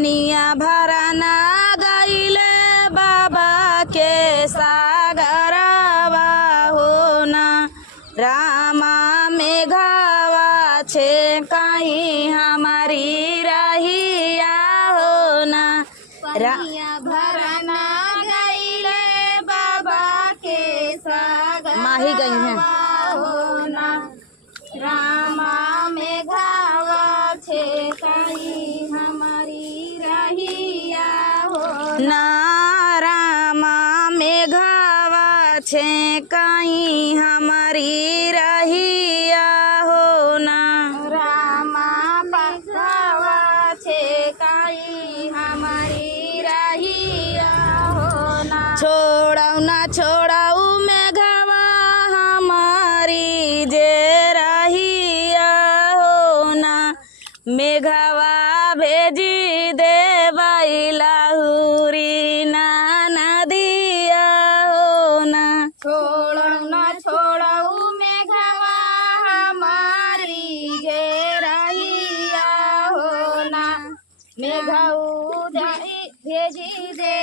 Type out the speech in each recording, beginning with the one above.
पनिया भराना गईले बाबा के सागरवा होना। रामा मेघवा छे कहीं हमारी रहिया होना। पनिया भराना गईले बाबा के सागर माही गई हैं होना। रामा मेघावा छे कहीं हमारी रहिया होना। ना रामा मेघवा छे कहीं हमारी रहिया होना। रामा पकावा छे कहीं हमारी रहिया होना। छोड़ऊ ना छोड़ऊ मेघवा हमारी जे रहिया होना। मेघवा भेजी दे लाहुरी ना नदिया होना। छोड़ऊ ना छोड़ऊ मेघवा हमारी जे रहिया होना। मेघऊ भेजी दे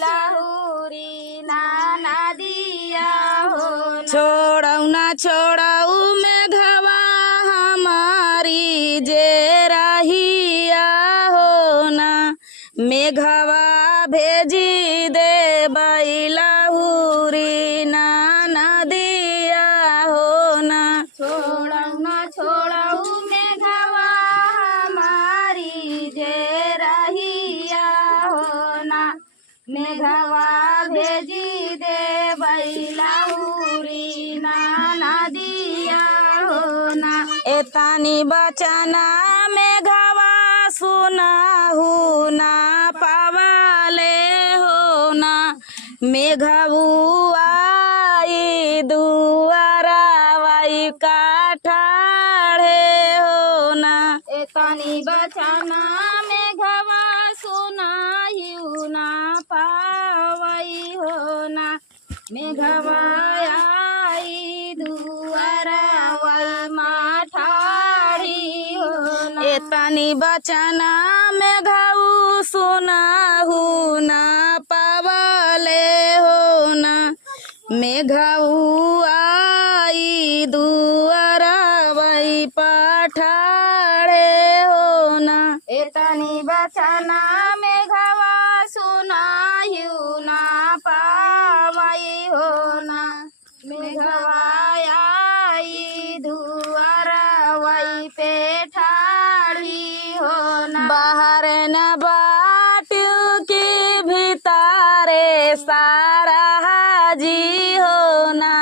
लाहुरी ना नदिया होना। छोड़ऊ ना छोड़ऊ मेघवा हमारी जे रहिया होना। मेघवा भेजी दे लाहुरी ना नदिया होना। छोड़ऊ ना छोड़ऊ मेघवा हमारी जे रहिया होना। मेघवा भेजी दे लाहुरी ना नदिया होना। एतानी बचना मेघवा सुनाहू ना पावाले होना। मेघऊ आई दुआरा वाई काठाड़े होना। एतनी बचना मेघवा सुनाहिउ ना पावई होना। मेघवा आई दुआरा वई माठाड़ी होना। एतनी बचना मेघऊ सुनाहू ना पावाले होना। मेघऊ आई दुआरा वही पठाड़े होना। एतनी बचना मेघवा सुनाहिउ ना पावई होना। मेघवा आई दुआरा वई पे ठाड़ी होना। बाहर न बाटू की भीतारे सारा हाजी होना।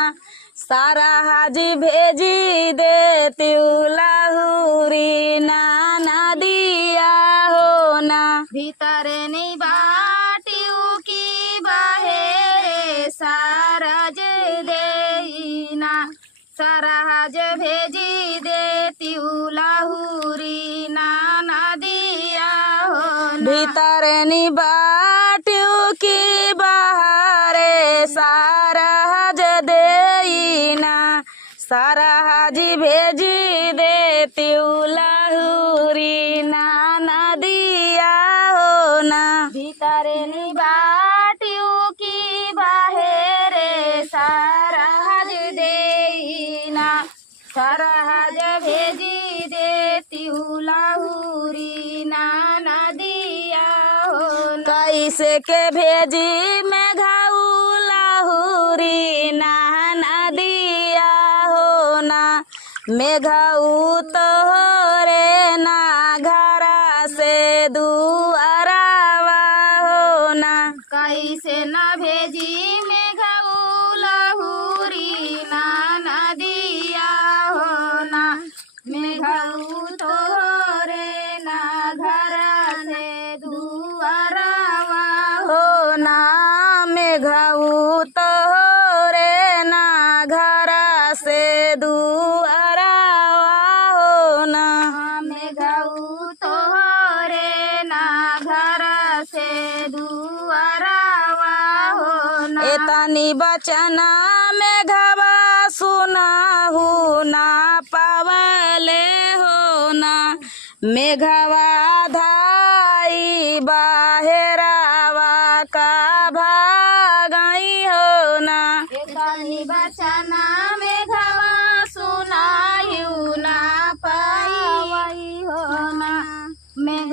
सारा हाजी भेजी देती लाहुरी ना नदिया होना। भीतर नहीं बाटियू की बाहेरे सारज देना। सरहज भेजी देती लाहुरी ना नदिया होना। भीतर नि बाटू की बाहरे सारा हज देना। सारा हाजी भेजी देती लाहुरी ना नदिया होना। भीतर नहीं बाटियू की बाहेरे सरहज देना। सरहज भेजी देती लाहुरी ना नदिया होना। कैसे के भेजी मेघऊ लाहुरी ना नदिया होना। मेघऊ तोहरे ना घरा से दुआरावा होना। कैसे न भेजी मेघऊ लाहुरी ना नदिया होना। मेघऊ तोरे ना घर से दुआरवा होना। मेघऊ तोहरे ना घरा से दुआरावा होना। मेघऊ तोरे ना घर से दुआरवा होना। एतनी बचना मेघवा सुनाहू ना पावले होना। मेघवा धाई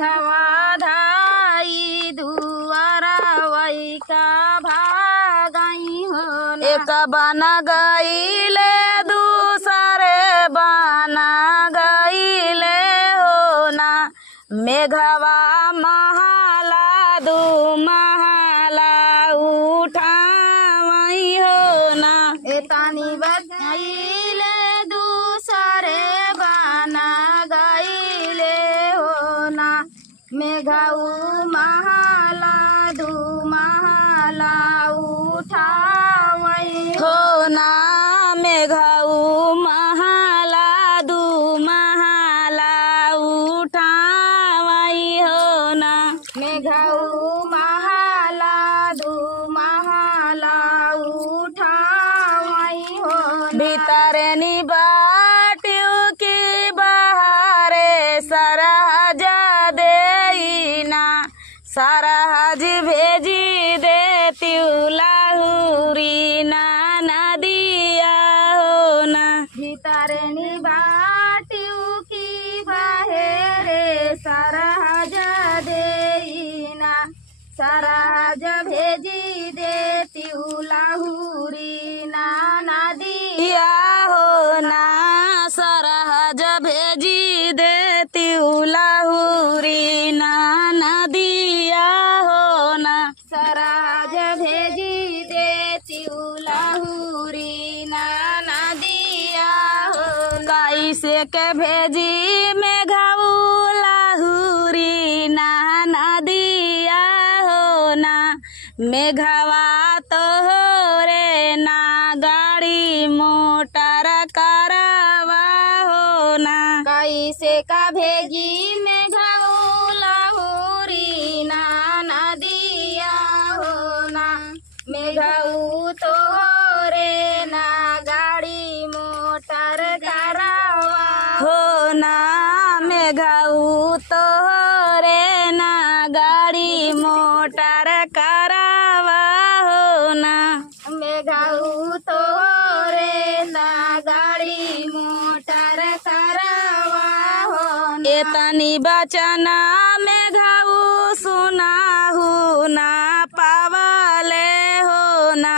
मेघवा धाई दुआरा वही का भागाई हो ना। एक बना गईले दूसरे बना गईले हो ना। मेघवा महाला दू महाला उठावई हो ना। एतानी बजाइले दूसरे बना गईले हो ना। मेघऊ महाला दू महाला उठावई हो ना। मेघऊ महाला दू महाला उठावई हो ना। मेघऊ महाला दू महाला उठावई हो ना। भीतरनी बाटियो की बहारे सरहज देना। सरहज भेजी देती लाहुरी ना नदिया हो ना। भीतरनी बाटियों की बाहेरे सरहज देना। सरहज भेजी देती लाहुरी ना नदी या हो ना। सरहज भेजी देती लाहुरी ना नदिया हो ना। सरहज भेजी देती लाहुरी ना नदिया हो ना। कैसे के भेजी मेघऊ लाहुरी ना नदिया हो ना। मेघवा तोहरे ना गाड़ी मोटर करवा हो ना। कैसे का भेजी मेघऊ लाहुरी ना नदिया हो ना। मेघऊ तोरे ना गाड़ी मोटर करावा हो ना। मेघऊ तोहरे ना गाड़ी मोटर करवा हो ना। मेघऊ तोरे ना गाड़ी मोटर करावा हो ना। एतनी बचना मेघऊ सुनाहू ना पावले हो ना।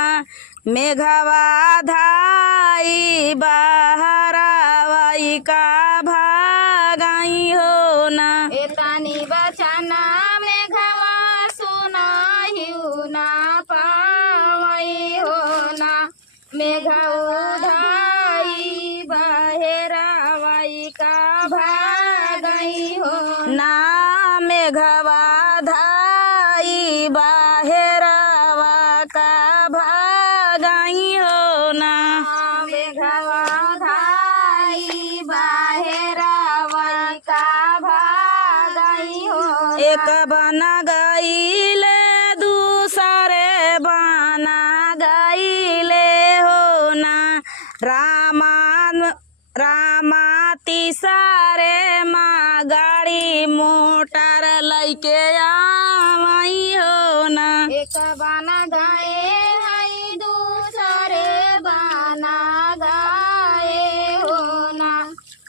मेघवा धाई बहरावाई का भागाई हो ना। एतानी बचना मेघवा सुनाहिउ ना पावई हो ना। मेघऊ धाई बहेरावाई का भागई हो ना। मेघवा धाई बहेरावा का भागाई हो ना। मेघवा धाई बहेरावाई का भागई हो एक बना गईले दूसरे बना गईले हो ना। रामा तीसरे माँ गाड़ी मोटर लैके आवई हो ना। एक बना गए हई दूसरे बना गए हो ना।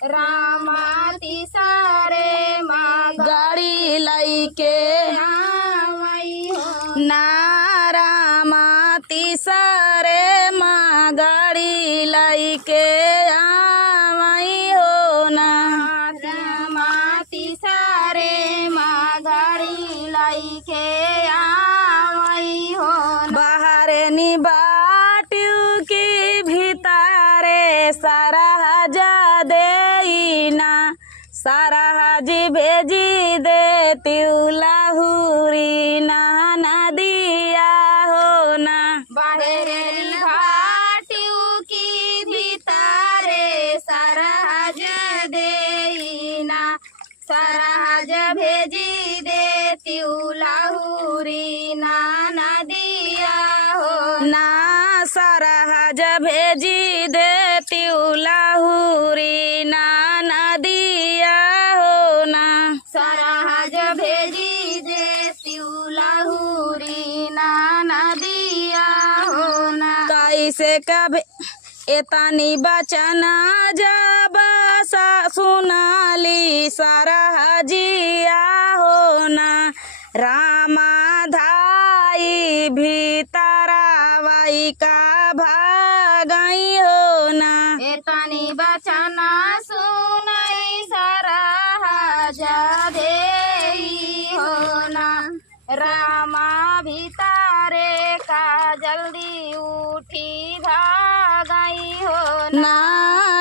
रामा तीसरे माँ गाड़ी लैके आवई हो ना। रामा तीसरे माँ गाड़ी लैके आवई हो ना। रामा तीसरे माँ गाड़ी लैके आवई हो ना। बाहरे नी बाटियों की भीतरे सरहज देना। सरहज भेजी देती लाहुरी ना नदिया हो ना। बाहेरी घाटियों की भीतरे सरहज देना। सरहज भेजी देती लाहुरी ना नदिया हो ना। सरहज भेजी देती लाहुरी ना नदिया हो ना। सरहज भेजी देती लाहुरी ना नदिया हो ना। कैसे कभी एतनी बचना जब सुनाली सरहजिया हो रामा धाई भीतरावाई का भागई हो ना। एतनी बचन सुनई सरहज देई हो ना। रामा भीतरे का जल्दी उठी भागई हो ना।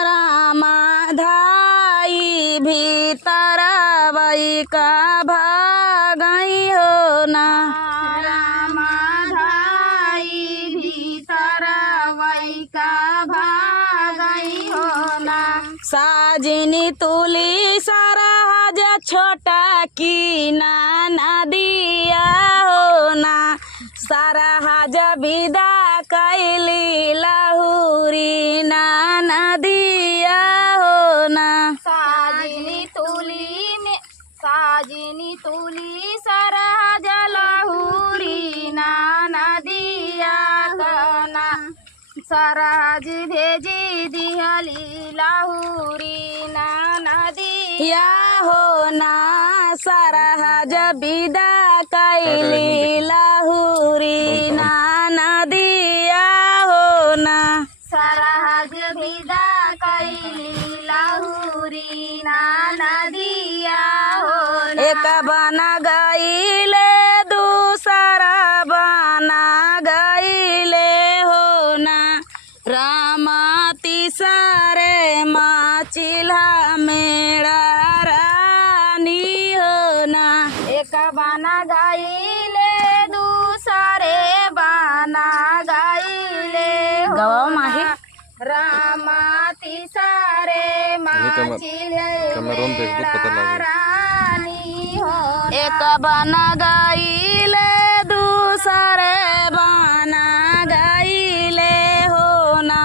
रामा धाई भीतरावाई का भागई हो ना। रामा धाई भीतरवई का भागई हो ना। साजनी तुली सरहज छोटा की नाना दिया हो ना। सरहज विदा कैली लहुरी नाना दिया हो ना। साजिनी तुली सरहज लहुरी नाना दिया कना। सरहज भेजी दिहली लहुरी नाना दिया या हो ना। सरहज विदा कैली लहुरी नाना दिया हो ना। सरहज विदा कैली लहुरी नाना दिया हो ना। एक बना गईले दूसरा बना गईले हो ना। रामा तीसरे माँ चिल्हा मेरा रानी हो ना। एक बना गईले दूसरे बना गईले हो गवाओ माही। ना। रामा तीसरे रानी हो ना। एक बना गईले दूसरे बना गईले हो ना।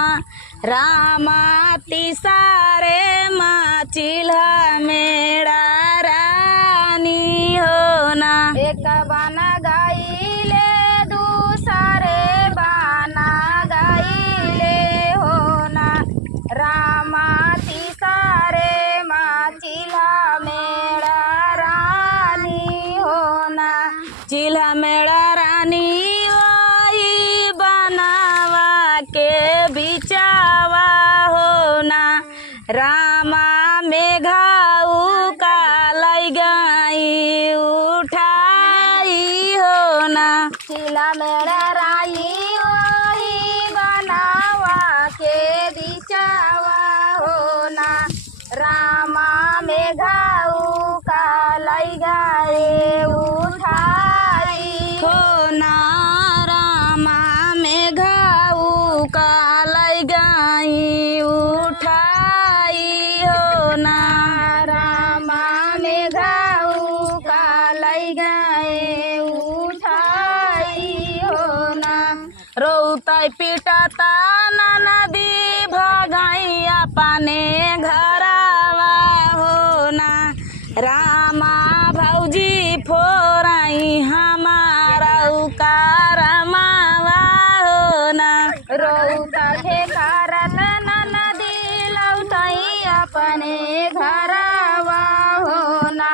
रामा तीसरे माँ चिल्हा मेरा रानी हो ना। एक बना गईले दूसरे बना गईले हो ना। रामा तीसरे चिल्हा मेरा रानी हो ना। चिल्हा मेरा रानी वही बनावा के बिचावा हो ना। रामा मेघाऊ का लाई गई उठाई हो ना। चिल्हा मेरा रानी वही बनावा के बिचावा हो ना। रामा मेघाऊ का लाई गए उठाई हो ना। रामा मेघाऊ का लाई गई उठाई हो ना। रामा मेघाऊ का लाई गए उठाई हो ना। रोताई पिटाता नदी भगाई अपने घरावा हो ना। रामा भौजी फोराई हमारा उकारमावा हो ना। रोता के कारण नदी लौटाई अपने घरवा हो ना।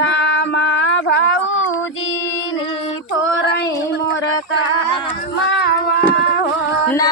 रामा भाऊजी नी थोरई मोर का मावा हो ना।